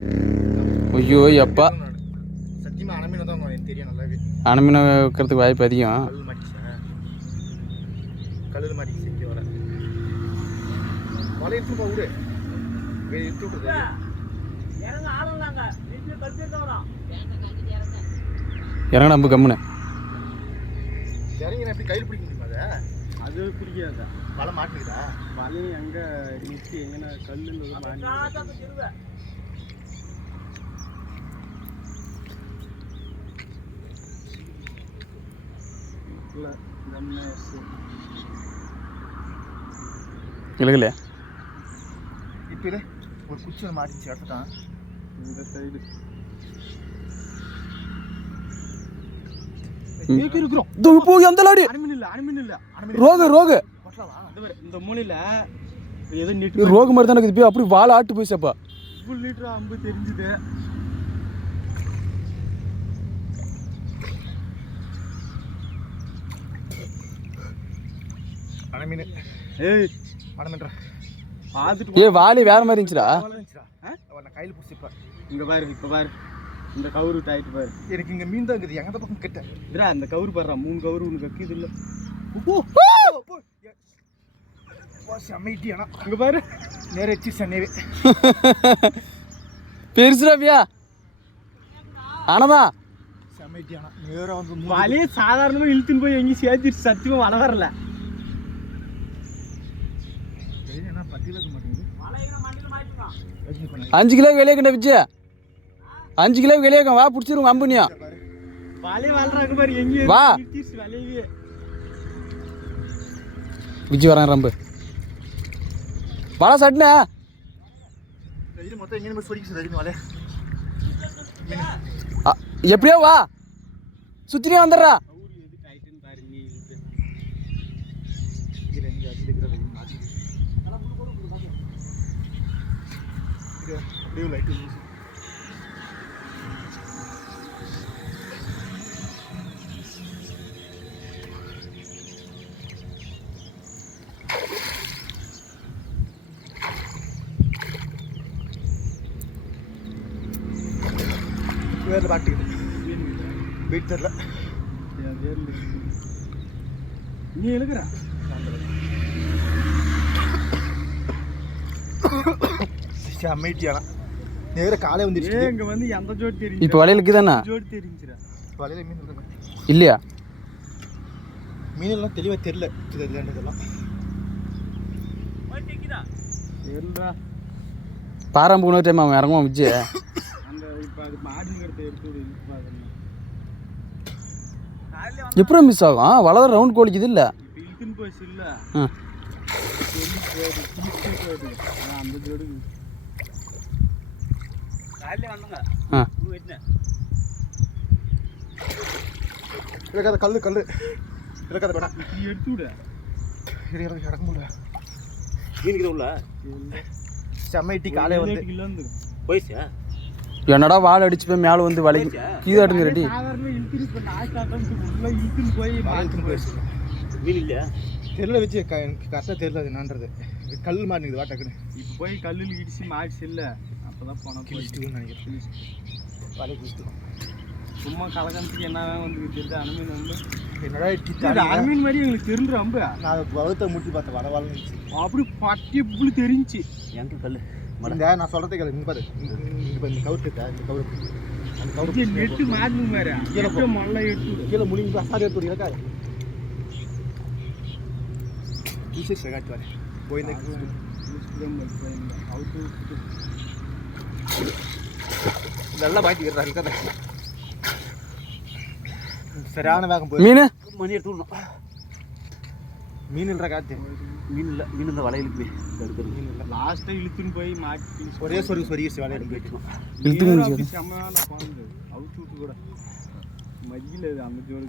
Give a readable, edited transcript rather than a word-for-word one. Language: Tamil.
ஐயோ எப்பா சத்தியமா அணமீனை தான் எனக்கு தெரியும் நல்லாவே. அணமீனை வைக்கிறதுக்கு வாய்ப்பு அதிகம். கல்லில் மாட்டி செஞ்சு வர வலை எடுத்து போ விடு. எடுத்து விட்டுறது இறங்க நம்ம கம்முன்னு இறங்கி எப்படி கையில் பிடிக்க முடியுமா? அது பிடிக்காது. வலை மாட்டுக்குதா? வலை அங்கே நிற்கி எங்கன்னா கல்லில் மாட்டி இல்லைங்களே. இப்போ இது ஒரு குச்சியில் மாட்டிச்சு எடுத்துட்டான். இந்த சைடு இருக்கிறோம். எந்த லாடி அனுமதி இல்லை. ரோகு இந்த மூலையில் ஏதோ ரோகு மாதிரி தானே இருக்குது. அப்படி வாழை ஆட்டு போயிச்சப்பா. ஃபுல் லிட்டர் அம்பு தெரிஞ்சுது. அணமீன். ஏய் அணமீன்றா பார்த்துட்டு. ஏ வாலி வேற மாதிரி இருந்துச்சுடா. நான் கையில் பிடிச்சிப்பேன். இங்கே பாரு, இப்போ பாரு, இந்த கவுரு டாயிட்டு பாரு. எனக்கு இங்கே மீன் தான் இருக்குது. எங்கே பக்கம் கிட்ட இதுடா இந்த கவுரு பாடுறா. 3 கவுரு உனக்கு வைக்கிது இல்லை. செம்மைட்டி. ஆனால் இங்கே பாரு நேரச்சு சென்னைவே பெருசுடாப்பியா ஆனதான் செம்மைட்டி. ஆனால் நேராக வந்து வலையே சாதாரணமாக இழுத்துன்னு போய் எங்கேயும் சேர்த்துட்டு சத்தியமாக வலை வரல. என்ன பட்டியல இருக்க மாட்டேங்குது. 5 கிலோ வெளியே கண்ட விச்சு 5 கிலோ வெளியே வா பிடிச்சிருவோம் அம்புனியா. வலையை வாழ்றாங்க பாரு. எங்கேயும் வா வலையே விஜய் வரான் ரம்பு வலை சட்டுனே. இது மொத்தம் எங்கே சொல்லிக்க தெரியும். வலை எப்படியோ வா சுத்தினே வந்துடுறா. வேரில் பாட்டுக்குது. வெயிட் தெரில. நீ எழுக்குற செம்மைட்டியானா நேராக காலை வந்துருச்சு. இங்கே வந்து எந்த ஜோடி தெரியும். இப்போ வலையிலுக்கு தானே ஜோடி தெரிஞ்சுரா. வலையில் மீன் இருக்குங்க இல்லையா? மீனெல்லாம் தெளிவாக தெரில. இதெல்லாம் தெரிலா. பாராம்பு உணவு டைம் அவன் இறங்குவான் விஜய். அந்த இப்போ அது மாடுங்கிறத எடுத்து எப்படி மிஸ் ஆகும்? வலை ரவுண்ட் கோழிக்குது இல்லை. இப்போ இழுத்துன்னு போச்சு இல்லை. அந்த ஜோடி காலையில் வந்தோங்க. இருக்காத கல் இருக்காத கூட எடுத்து விட கிடக்க முடியல. மீனுக்கு உள்ள செம்மைட்டி காலை வந்து போயிச்சா. என்னடா வாழை அடிச்சு போய் மேலே வந்து வலை கீழே அடுங்க ரெடி. சாதாரண இழுத்துட்டு இப்போ உள்ள இழுத்துன்னு போய் போயிடுச்சு. மீன் இல்லையா தெரியல வச்சு எனக்கு கரெக்டாக தெரியல அது என்னன்றது. கல் மாட்டிக்குது வாட்டக்குன்னு. இப்போ போய் கல்லில் இடிச்சு மாடிச்சு இல்லை. அப்போ தான் போனோம் கிழிச்சிட்டு நினைக்கிறேன். வலை கிழிச்சிட்டு சும்மா கலகத்துக்கு என்ன வந்து தெரியுது. அனுமீன் வந்து என்னடா அனுமீன் மாதிரி எங்களுக்கு தெரிஞ்சு ரொம்ப. நான் வகுத்த முட்டி பார்த்தேன். வலை வலை அப்படி பட்டி இப்படி தெரிஞ்சு எங்க கல் இந்த நான் சொல்கிறதே கேளு. இங்கே பாரு, இப்போ இந்த கவுரு இருக்கா? இந்த கவுரு அந்த கவுரு நெட்டு மாட்டணும் பாரு. கீழே மழை எடுத்து கீழே முடிஞ்சு அசாரி எடுத்து இருக்கா? டீச்சர்ஸ் காட்டு வரேன் போய் நல்லா மாட்டிக்கிறாரு. இருக்காத சரியான வேகம் போய் மீன் மணி எடுத்து விடணும். மீன் இல்லைற காத்து. மீன் இல்லை. மீன் இந்த வலையிலுக்கு மீன் இல்லை. லாஸ்ட்டாக இழுத்துன்னு போய் மாட்டி ஒரே சொருகிச்சு வலையில போயிட்டு இழுத்து செம்மையான பாம்பு அவுத்து விட்டு கூட மதியில் அந்த ஜோடி